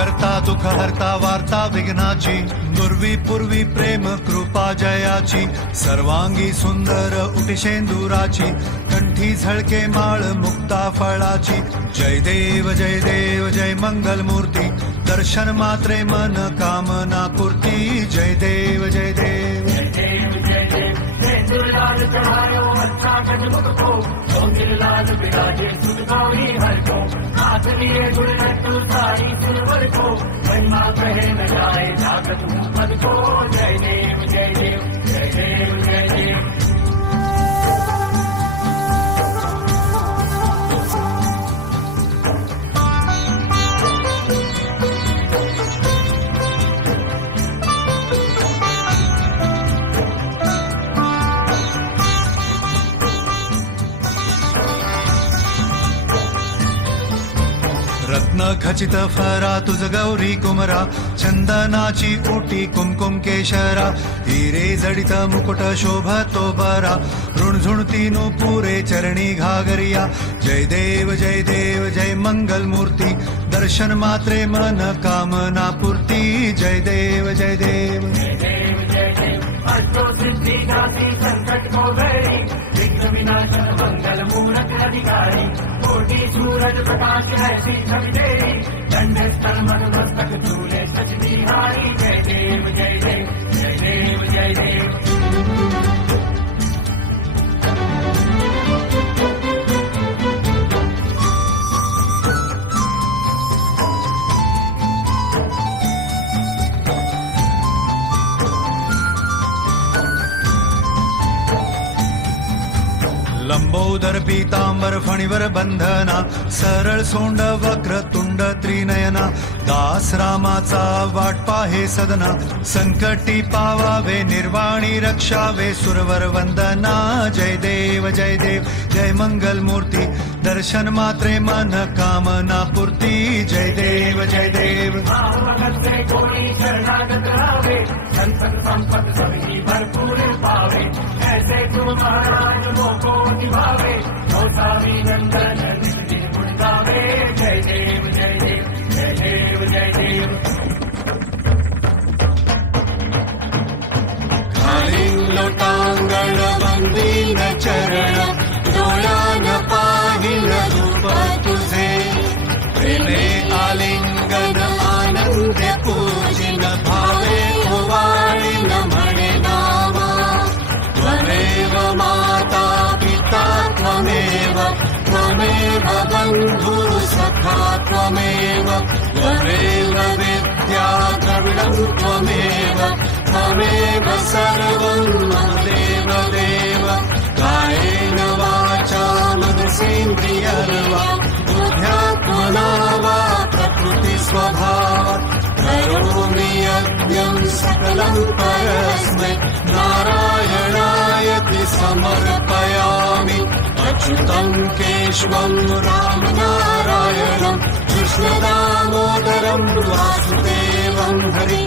करता दुःख हरता वार्ता विघ्नाची, नुर्वी पूर्वी प्रेम कृपा जयाची, सर्वांगी सुंदर उटिशेंदुराची, कंठी झळके माळ मुक्ता फळाची. जय देव जय मंगल मूर्ती, दर्शन मात्रे मन कामना पूर्ती. जय देव जय देव लाल चढ़ायो अच्छा गजमुख को, लाल बिराजे सुख गौरी हर को, हाथ लिए गुलटू सारी सिलवर को, महिमा कहे न जाए जागत पद को. जय देव जय देव जय देव जय देव. रत्न खचित फरा तुझ गौरी कुमरा, चंदनाची ओटी कुमकुम केशरा, हिरे जडित मुकुट शोभतो बरा, ऋणझुणती पुरे चरणी घागरिया. जय देव जय मंगल मूर्ती, दर्शन मात्रे मन कामना पूर्ती. जय देव जय देव जय देव जय देव. अष्टो सिद्धि दाती संकट को गई, विघ्न विनाशन मंगल मूरत अधिकारी, कोटि सूरज प्रकाश ऐसी छवि तेरी, दंड स्थल मन मस्तक झूले सच बिहारी. जय देव जय देव जय देव जय देव. लंबोदर पीतांबर फणीवर बंधना, सरळ सोंड वक्र तुंड त्रिनयना, दास रामाचा वाट पाहे सदना, संकटी पावावे निर्वाणी रक्षावे सुरवर वंदना. जय देव जय मंगल मूर्ती, दर्शन मात्रे मन कामना पूर्ती. जय देव जय देव. भगत से कोई शरणागत आवे, संपत संपत सभी भरपूर पावे, ऐसे तुम महाराज मोको निभावे, गौसावी नंदन गुण गावे. जय देव जय देव जय देव जय देव. लोटांगण वंदीन चरण, डोळ्यान पाहिन रूप तुझे, प्रेमे आलिंगन आनंद पूजिन, भावे ओवाळीन म्हणे नामा. त्वमेव माता पिता त्वमेव, त्वमेव बंधु सखा त्वमेव, त्वमेव विद्या द्रविणं त्वमेव, त्वमेव सर्वं देव देव. कायेन वाचा मनसेन्द्रियर्वा, बुद्ध्यात्मना वा प्रकृति स्वभावात्, करोमि यज्ञं सकलं परस्मै, नारायणायति समर्पयामि. अच्युतं केशवं राम नारायणं, कृष्ण दामोदरं वासुदेवं हरि.